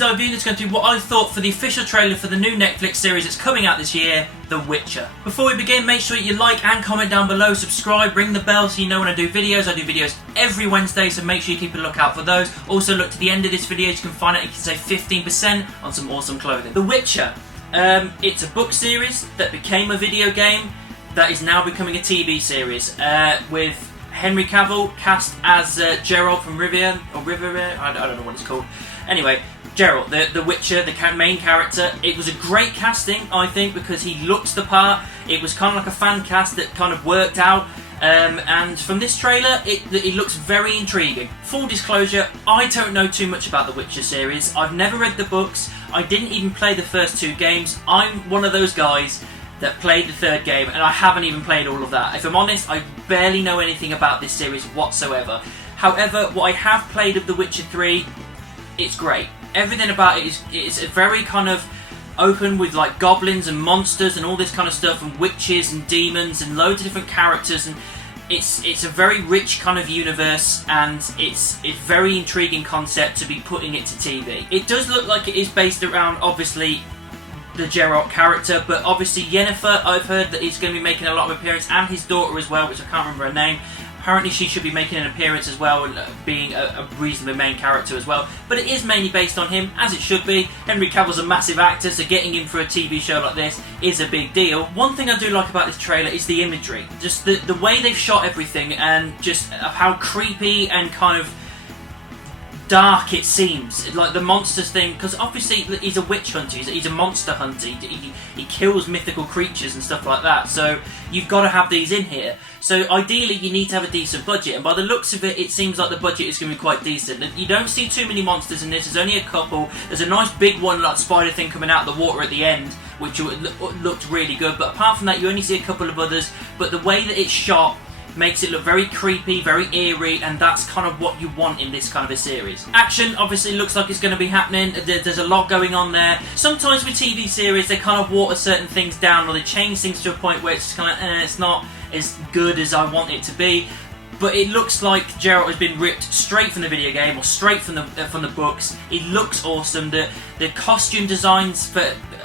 today's eye view, let's go through what I thought for the official trailer for the new Netflix series that's coming out this year, The Witcher. Before we begin, make sure you like and comment down below, subscribe, ring the bell so you know when I do videos. I do videos every Wednesday, so make sure you keep a lookout for those. Also look to the end of this video, you can find out you can save 15% on some awesome clothing. The Witcher, it's a book series that became a video game that is now becoming a TV series with Henry Cavill cast as Geralt from Rivia, I don't know what it's called. Anyway, Geralt, the Witcher, the main character. It was a great casting, I think, because he looks the part. It was kind of like a fan cast that kind of worked out. And from this trailer, it looks very intriguing. Full disclosure, I don't know too much about the Witcher series. I've never read the books. I didn't even play the first 2 games. I'm one of those guys that played the 3rd game, and I haven't even played all of that. If I'm honest, I barely know anything about this series whatsoever. However, what I have played of The Witcher 3, it's great. Everything about it is a very kind of open with like goblins and monsters and all this kind of stuff, and witches and demons and loads of different characters, and it's a very rich kind of universe, and it's very intriguing concept to be putting it to TV. It does look like it is based around, obviously, the Geralt character, but obviously Yennefer, I've heard that he's going to be making a lot of appearance, and his daughter as well, which I can't remember her name. Apparently she should be making an appearance as well, and being a reasonably main character as well. But it is mainly based on him, as it should be. Henry Cavill's a massive actor, so getting him for a TV show like this is a big deal. One thing I do like about this trailer is the imagery. Just the way they've shot everything, and just how creepy and kind of dark it seems, like the monsters thing, because obviously he's a witch hunter, he's a monster hunter, he kills mythical creatures and stuff like that, so you've got to have these in here. So ideally you need to have a decent budget, and by the looks of it, it seems like the budget is going to be quite decent. You don't see too many monsters in this, there's only a couple. There's a nice big one, like spider thing coming out of the water at the end, which looked really good, but apart from that you only see a couple of others. But the way that it's shot makes it look very creepy, very eerie, and that's kind of what you want in this kind of a series. Action obviously looks like it's going to be happening. There's a lot going on there. Sometimes with TV series they kind of water certain things down, or they change things to a point where it's just kind of it's not as good as I want it to be. But it looks like Geralt has been ripped straight from the video game, or straight from the books. It looks awesome. The costume designs, for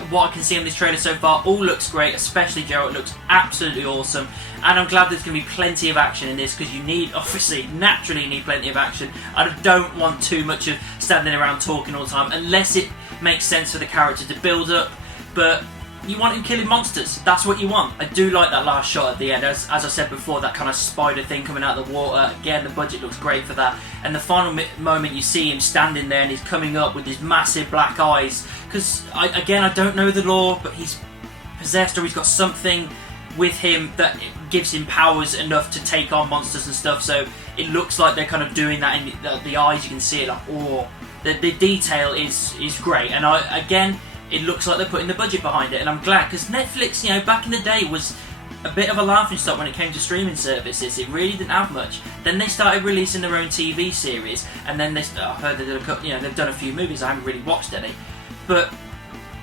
what I can see on this trailer so far, all looks great. Especially Geralt looks absolutely awesome. And I'm glad there's going to be plenty of action in this, because you need, obviously, naturally you need plenty of action. I don't want too much of standing around talking all the time, unless it makes sense for the character to build up. But you want him killing monsters. That's what you want. I do like that last shot at the end. As I said before, that kind of spider thing coming out of the water. Again, the budget looks great for that. And the final moment you see him standing there and he's coming up with his massive black eyes. Because, again, I don't know the lore, but he's possessed, or he's got something with him that gives him powers enough to take on monsters and stuff. So it looks like they're kind of doing that in the eyes. You can see it like, oh. The detail is great. And again, it looks like they're putting the budget behind it, and I'm glad, because Netflix, you know, back in the day was a bit of a laughing stock when it came to streaming services. It really didn't have much. Then they started releasing their own TV series, and then I've heard that they've done a few movies. I haven't really watched any, but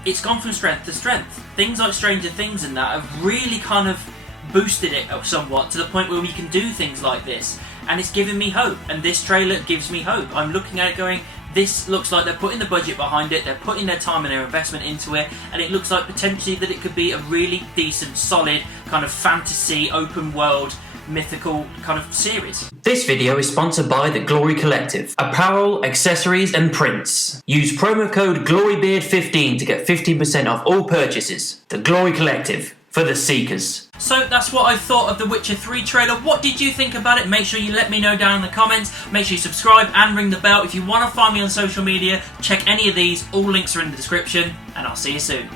it's gone from strength to strength. Things like Stranger Things and that have really kind of boosted it somewhat, to the point where we can do things like this, and it's giving me hope. And this trailer gives me hope. I'm looking at it going, this looks like they're putting the budget behind it, they're putting their time and their investment into it, and it looks like potentially that it could be a really decent, solid, kind of fantasy, open world, mythical kind of series. This video is sponsored by the LBRY Collective. Apparel, accessories and prints. Use promo code GLORYBEARD15 to get 15% off all purchases. The LBRY Collective, for the seekers. So that's what I thought of the Witcher 3 trailer. What did you think about it? Make sure you let me know down in the comments. Make sure you subscribe and ring the bell. If you want to find me on social media, check any of these. All links are in the description, and I'll see you soon.